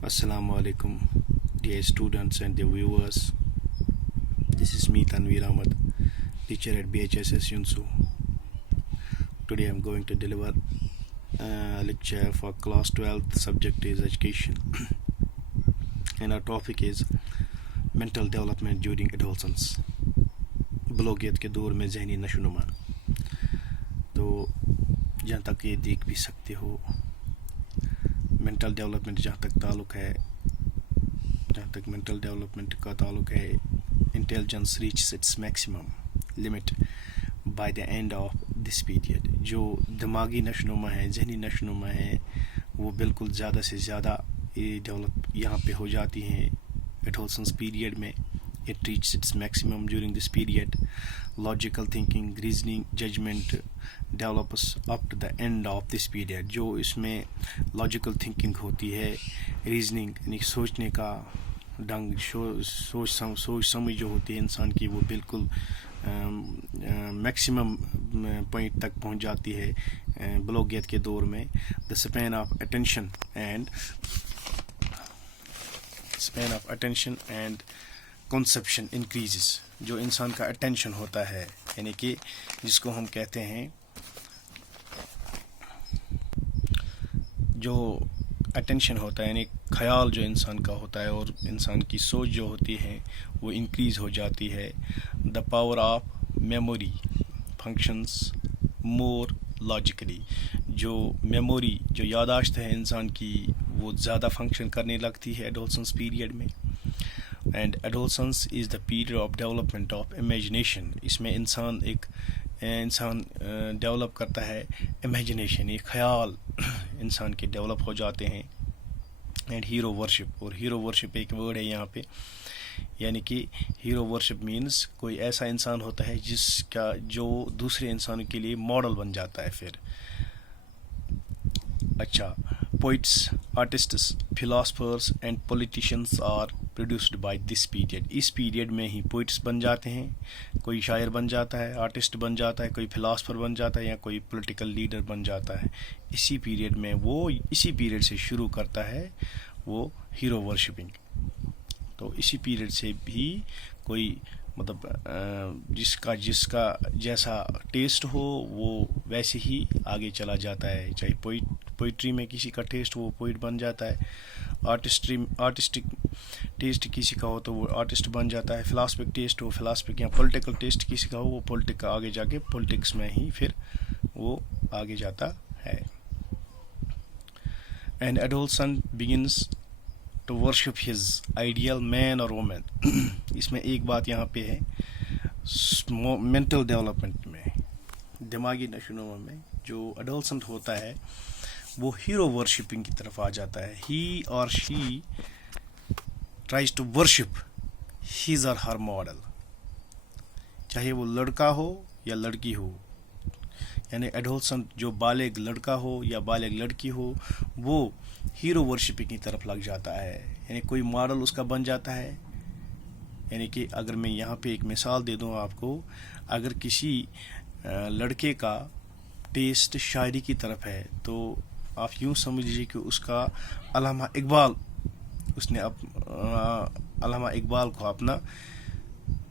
Assalamu alaikum, dear students and dear viewers. This is me, Tanveer Ahmad, teacher at BHSS Yunsu. Today I'm going to deliver a lecture for class 12th. Subject is education and our topic is mental development during adolescence. बलोगियत के दौर में ज़हनी नशोनुमा. तो जहाँ तक ये देख भी सकते हो, मेंटल डेवलपमेंट जहाँ तक मेंटल डेवलपमेंट का ताल्लुक है, intelligence reaches its maximum limit by the end of this period. जो दिमागी नशोनुमा है, जहनी नशोनुमा है, वो बिल्कुल ज़्यादा से ज़्यादा डेवलप यहाँ पे हो जाती हैं एडोलसेंस पीरियड में. It reaches its maximum during this period. Logical thinking, reasoning, judgment develops up to the end of this period. जो इसमें logical thinking होती है, reasoning यानी सोचने का ढंग, सोच समझ जो होती है इंसान की, वो बिल्कुल मैक्सिमम पॉइंट तक पहुंच जाती है बलोगियत के दौर में. The span of attention and conception increases. जो इंसान का अटेंशन होता है, यानी कि जिसको हम कहते हैं, जो अटेंशन होता है यानी ख्याल जो इंसान का होता है और इंसान की सोच जो होती है वो इंक्रीज़ हो जाती है. The power of memory functions more logically. जो मेमोरी, जो याददाश्त है इंसान की, वो ज़्यादा फंक्शन करने लगती है एडोलसेंस पीरियड में. And adolescence is the period of development of imagination. इसमें इंसान डेवलप करता है इमेजिनेशन, ये ख्याल इंसान के डेवलप हो जाते हैं. एंड हीरो वर्शिप, और हीरो वर्शिप एक वर्ड है यहाँ पे, यानी कि हीरो वर्शिप मीन्स कोई ऐसा इंसान होता है जो दूसरे इंसानों के लिए मॉडल बन जाता है. फिर अच्छा, poets, artists, philosophers and politicians are produced by this period. इस पीरियड में ही पोइट्स बन जाते हैं, कोई शायर बन जाता है, आर्टिस्ट बन जाता है, कोई फिलोसफर बन जाता है, या कोई पॉलिटिकल लीडर बन जाता है. इसी पीरियड में वो इसी पीरियड से शुरू करता है वो हीरो वर्शिपिंग. तो इसी पीरियड से भी कोई मतलब जिसका जैसा टेस्ट हो वो वैसे ही आगे चला जाता है. चाहे पोइट्री में किसी का टेस्ट हो वो पोइट बन जाता है, आर्टिस्टिक टेस्ट किसी का हो तो वो आर्टिस्ट बन जाता है, फिलासफिक टेस्ट हो फिलासफिक, या पॉलिटिकल टेस्ट किसी का हो वो पॉलिटिक का आगे जाके पॉलिटिक्स में ही फिर वो आगे जाता है. And adolescent begins to worship his ideal man or women. इसमें एक बात यहाँ पे है, मेंटल डेवलपमेंट में, दिमागी नशोनुमा में जो एडोलसेंट होता है वो हीरो वर्शिपिंग की तरफ आ जाता है. He or she tries to worship his or her model, चाहे वो लड़का हो या लड़की हो. यानी एडोलसेंट जो बालिग लड़का हो या बालिग लड़की हो वो हीरो वर्शिपिंग की तरफ लग जाता है, यानी कोई मॉडल उसका बन जाता है. यानी कि अगर मैं यहाँ पे एक मिसाल दे दूँ आपको, अगर किसी लड़के का टेस्ट शायरी की तरफ है तो आप यूँ समझ लीजिए कि उसका अल्लामा इकबाल को अपना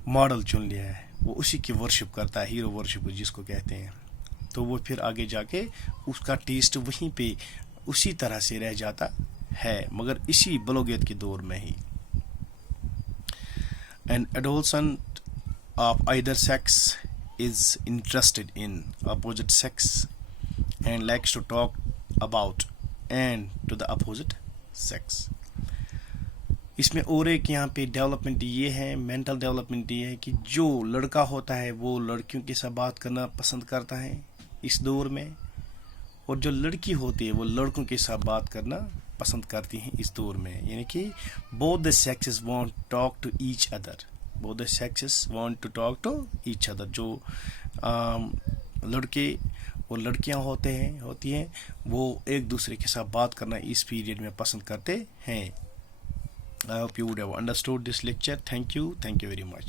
मॉडल चुन लिया है, वो उसी की वर्शिप करता है, हीरो वर्शिप जिसको कहते हैं. तो वो फिर आगे जाके उसका टेस्ट वहीं पे उसी तरह से रह जाता है, मगर इसी बलोगियत के दौर में ही. An adolescent of either sex is interested in opposite sex and likes to talk about and to the opposite sex. इसमें और एक यहाँ पे डेवलपमेंट ये है, मेंटल डेवलपमेंट ये है कि जो लड़का होता है वो लड़कियों के साथ बात करना पसंद करता है इस दौर में, और जो लड़की होती है वो लड़कों के साथ बात करना पसंद करती हैं इस दौर में. यानी कि both the sexes want to talk to each other. जो लड़के और लड़कियां होती हैं वो एक दूसरे के साथ बात करना इस पीरियड में पसंद करते हैं. I hope you would have understood this lecture. Thank you very much.